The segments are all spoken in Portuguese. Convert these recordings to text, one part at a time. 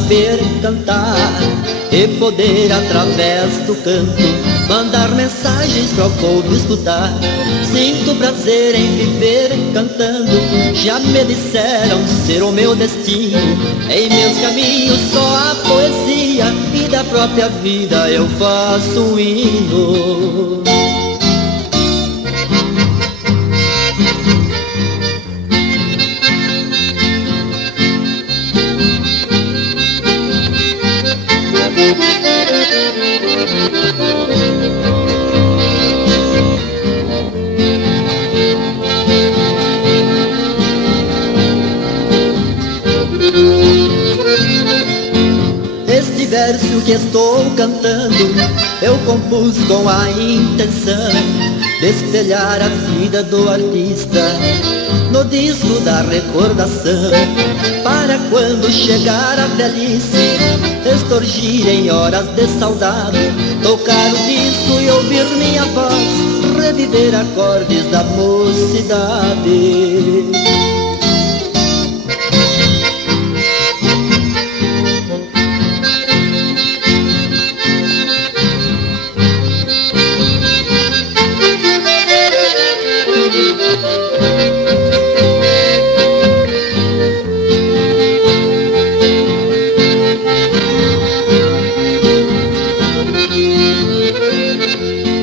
saber cantar e poder através do canto mandar mensagens para o povo escutar. Sinto prazer em viver cantando, já me disseram ser o meu destino. Em meus caminhos só a poesia e da própria vida eu faço um hino. Este verso que estou cantando eu compus com a intenção de espelhar a vida do artista no disco da recordação, para quando chegar a velhice extorgir em horas de saudade, tocar o disco e ouvir minha voz, reviver acordes da mocidade.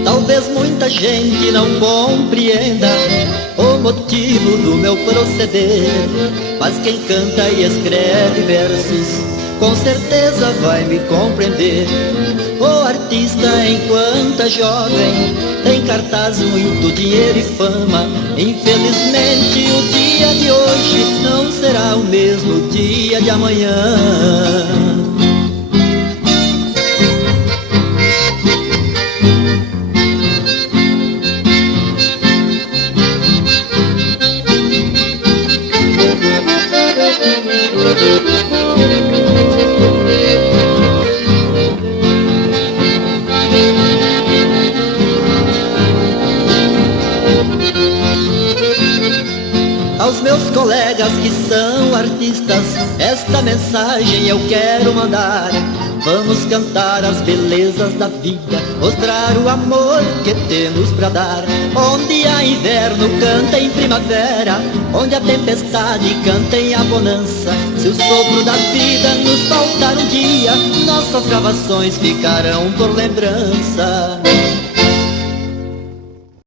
Talvez muita gente não compreenda o motivo do meu proceder, mas quem canta e escreve versos com certeza vai me compreender. O artista, enquanto é jovem, tem cartaz, muito dinheiro e fama. Infelizmente o dia de hoje não será o mesmo dia de amanhã. Aos meus colegas que são artistas, esta mensagem eu quero mandar. Vamos cantar as belezas da vida, mostrar o amor que temos pra dar. Onde há inverno, canta em primavera, onde a tempestade, canta em a bonança. Se o sopro da vida nos faltar um dia, nossas gravações ficarão por lembrança.